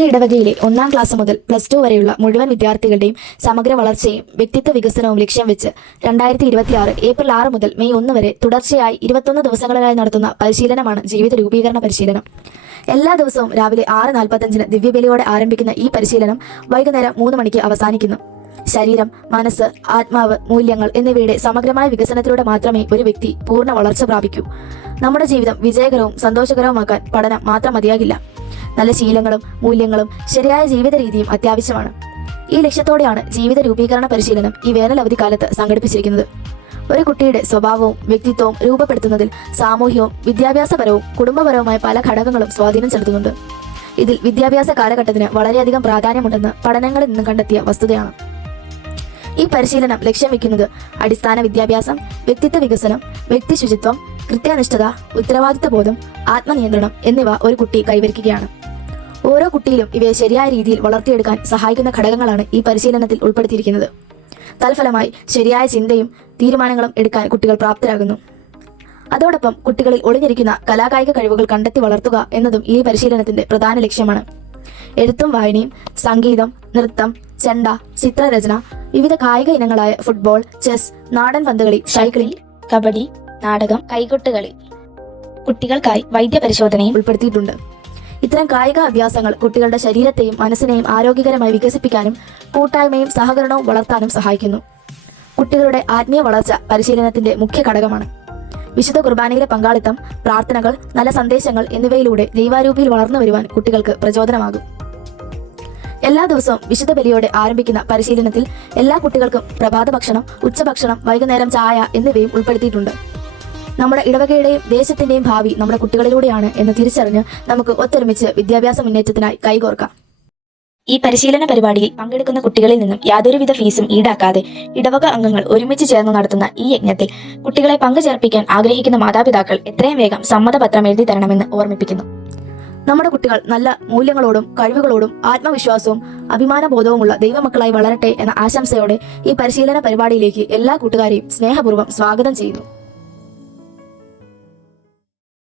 ഈ ഇടവകയിലെ 1-ാം ക്ലാസ് മുതൽ +2 വരെയുള്ള മുഴുവൻ വിദ്യാർത്ഥികളുടെയും സമഗ്ര വളർച്ചയും വ്യക്തിത്വ വികസനവും ലക്ഷ്യം വെച്ച് 2026 ഏപ്രിൽ 6 മുതൽ മെയ് 1 വരെ തുടർച്ചയായി 21 ദിവസങ്ങളിലായി നടത്തുന്ന പരിശീലനമാണ് ജീവിത രൂപീകരണ പരിശീലനം. എല്ലാ ദിവസവും രാവിലെ 6:45 ദിവ്യബലിയോടെ ആരംഭിക്കുന്ന ഈ പരിശീലനം വൈകുന്നേരം 3 മണിക്ക് അവസാനിക്കുന്നു. ശരീരം, മനസ്സ്, ആത്മാവ്, മൂല്യങ്ങൾ എന്നിവയുടെ സമഗ്രമായ വികസനത്തിലൂടെ മാത്രമേ ഒരു വ്യക്തി പൂർണ്ണ വളർച്ച പ്രാപിക്കൂ. നമ്മുടെ ജീവിതം വിജയകരവും സന്തോഷകരവുമാക്കാൻ പഠനം മാത്രം മതിയാകില്ല. നല്ല ശീലങ്ങളും മൂല്യങ്ങളും ശരിയായ ജീവിത രീതിയും അത്യാവശ്യമാണ്. ഈ ലക്ഷ്യത്തോടെയാണ് ജീവിത രൂപീകരണ പരിശീലനം ഈ വേനലവധിക്കാലത്ത് സംഘടിപ്പിച്ചിരിക്കുന്നത്. ഒരു കുട്ടിയുടെ സ്വഭാവവും വ്യക്തിത്വവും രൂപപ്പെടുത്തുന്നതിൽ സാമൂഹ്യവും വിദ്യാഭ്യാസപരവും കുടുംബപരവുമായ പല ഘടകങ്ങളും സ്വാധീനം ചെലുത്തുന്നുണ്ട്. ഇതിൽ വിദ്യാഭ്യാസ കാലഘട്ടത്തിന് വളരെയധികം പ്രാധാന്യമുണ്ടെന്ന് പഠനങ്ങളിൽ നിന്നും കണ്ടെത്തിയ വസ്തുതയാണ്. ഈ പരിശീലനം ലക്ഷ്യം വെക്കുന്നത് അടിസ്ഥാന വിദ്യാഭ്യാസം, വ്യക്തിത്വ വികസനം, വ്യക്തി ശുചിത്വം, കൃത്യനിഷ്ഠത, ഉത്തരവാദിത്വബോധം, ആത്മനിയന്ത്രണം എന്നിവ ഒരു കുട്ടി കൈവരിക്കുകയാണ്. ഓരോ കുട്ടിയിലും ഇവയെ ശരിയായ രീതിയിൽ വളർത്തിയെടുക്കാൻ സഹായിക്കുന്ന ഘടകങ്ങളാണ് ഈ പരിശീലനത്തിൽ ഉൾപ്പെടുത്തിയിരിക്കുന്നത്. തൽഫലമായി ശരിയായ ചിന്തയും തീരുമാനങ്ങളും എടുക്കാൻ കുട്ടികൾ പ്രാപ്തരാകുന്നു. അതോടൊപ്പം കുട്ടികളിൽ ഒളിഞ്ഞിരിക്കുന്ന കലാകായിക കഴിവുകൾ കണ്ടെത്തി വളർത്തുക എന്നതും ഈ പരിശീലനത്തിന്റെ പ്രധാന ലക്ഷ്യമാണ്. എഴുത്തും വായനയും, സംഗീതം, നൃത്തം, ചെണ്ട, ചിത്രരചന, വിവിധ കായിക ഇനങ്ങളായ ഫുട്ബോൾ, ചെസ്, നാടൻ പന്തുകളി, സൈക്ലിംഗ്, കബഡി, നാടകം, കൈകൊട്ടുകളി, കുട്ടികൾക്കായി വൈദ്യപരിശോധനയും ഉൾപ്പെടുത്തിയിട്ടുണ്ട്. ഇത്തരം കായിക അഭ്യാസങ്ങൾ കുട്ടികളുടെ ശരീരത്തെയും മനസ്സിനെയും ആരോഗ്യകരമായി വികസിപ്പിക്കാനും കൂട്ടായ്മയും സഹകരണവും വളർത്താനും സഹായിക്കുന്നു. കുട്ടികളുടെ ആത്മീയ വളർച്ച പരിശീലനത്തിന്റെ മുഖ്യ ഘടകമാണ്. വിശുദ്ധ കുർബാനയിലെ പങ്കാളിത്തം, പ്രാർത്ഥനകൾ, നല്ല സന്ദേശങ്ങൾ എന്നിവയിലൂടെ ദൈവാരൂപിയിൽ വളർന്നു വരുവാൻ കുട്ടികൾക്ക് പ്രചോദനമാകും. എല്ലാ ദിവസവും വിശുദ്ധ ബലിയോടെ ആരംഭിക്കുന്ന പരിശീലനത്തിൽ എല്ലാ കുട്ടികൾക്കും പ്രഭാത ഭക്ഷണം, ഉച്ചഭക്ഷണം, വൈകുന്നേരം ചായ എന്നിവയും ഉൾപ്പെടുത്തിയിട്ടുണ്ട്. നമ്മുടെ ഇടവകയുടെയും ദേശത്തിന്റെയും ഭാവി നമ്മുടെ കുട്ടികളിലൂടെയാണ് എന്ന് തിരിച്ചറിഞ്ഞ് നമുക്ക് ഒത്തൊരുമിച്ച് വിദ്യാഭ്യാസ മുന്നേറ്റത്തിനായി കൈകോർക്കാം. ഈ പരിശീലന പരിപാടിയിൽ പങ്കെടുക്കുന്ന കുട്ടികളിൽ നിന്നും യാതൊരുവിധ ഫീസും ഈടാക്കാതെ ഇടവക അംഗങ്ങൾ ഒരുമിച്ച് ചേർന്ന് നടത്തുന്ന ഈ യജ്ഞത്തിൽ കുട്ടികളെ പങ്കുചേർപ്പിക്കാൻ ആഗ്രഹിക്കുന്ന മാതാപിതാക്കൾ എത്രയും വേഗം സമ്മതപത്രം എഴുതി തരണമെന്ന് ഓർമ്മിപ്പിക്കുന്നു. നമ്മുടെ കുട്ടികൾ നല്ല മൂല്യങ്ങളോടും കഴിവുകളോടും ആത്മവിശ്വാസവും അഭിമാനബോധവുമുള്ള ദൈവമക്കളായി വളരട്ടെ എന്ന ആശംസയോടെ ഈ പരിശീലന പരിപാടിയിലേക്ക് എല്ലാ കൂട്ടുകാരെയും സ്നേഹപൂർവ്വം സ്വാഗതം ചെയ്യുന്നു.